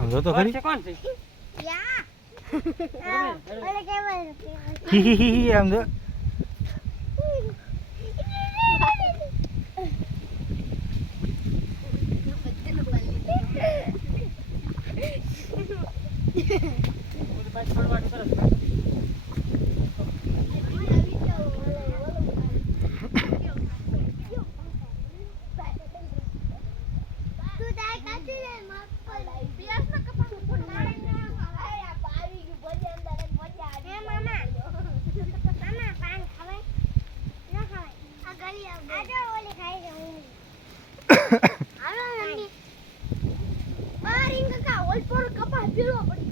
આમ જો તો ખરી કોણ છે હી હી હી આમ જો કપા પીળો પડી